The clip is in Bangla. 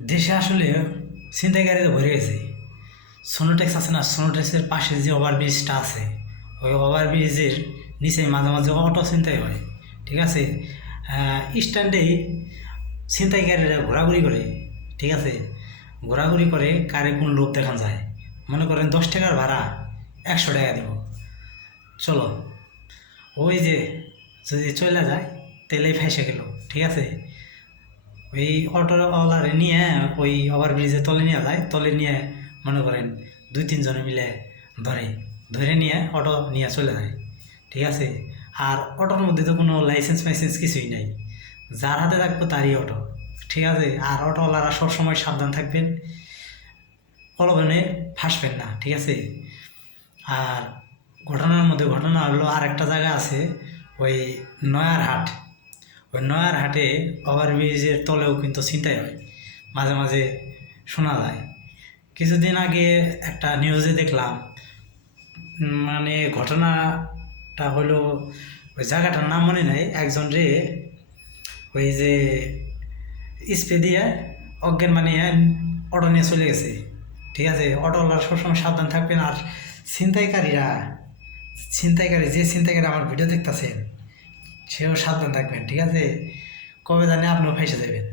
দেশে আসলে ছিনতাইকারীতে ভরে গেছে। সোনোটেক্স আছে না, সোনোটেক্সের পাশে যে ওভারব্রিজটা আছে, ওই ওভারব্রিজের নিচে মাঝে মাঝে অটো ছিনতাই হয়। ঠিক আছে, স্ট্যান্ডেই ছিনতাইকারীরা ঘোরাঘুরি করে। ঠিক আছে, ঘোরাঘুরি করে কারে কোন লোক দেখান যায়। মনে করেন 10 টাকার ভাড়া 100 টাকা দেব, চলো। ওই যে যদি চলে যায় তেলেই ফেসে গেল। ঠিক আছে, ওই অটোওয়ালারে নিয়ে ওই ওভারব্রিজের তলে নিয়ে যায়, তলে নিয়ে মনে করেন 2-3 জনে মিলে ধরে ধরে নিয়ে অটো নিয়ে চলে যায়। ঠিক আছে, আর অটোর মধ্যে তো কোনো লাইসেন্স ফাইসেন্স কিছুই নাই, যার হাতে থাকবো তারই অটো। ঠিক আছে, আর অটোওয়ালারা সবসময় সাবধান থাকবেন, প্রলোভনে ফাঁসবেন না। ঠিক আছে, আর ঘটনার মধ্যে ঘটনা হলো আর একটা জায়গা আছে, ওই নয়ার হাট। ওই নয়ার হাটে ওভারব্রিজের তলেও কিন্তু ছিনতাই হয়, মাঝে মাঝে শোনা যায়। কিছুদিন আগে একটা নিউজে দেখলাম, মানে ঘটনাটা হলো, ওই জায়গাটার নাম মনে নাই, একজন রে ওই যে স্প্রে দিয়ে অজ্ঞান বানিয়ে অটো নিয়ে চলে গেছে। ঠিক আছে, অটোওয়ালার সবসময় সাবধান থাকবেন। আর ছিনতাইকারীরা যে ছিনতাইকারী আমার ভিডিও দেখতেছেন, সেও সাবধান থাকবেন। ঠিক আছে, কবে জানি আপনিও ফেঁসে যাবেন।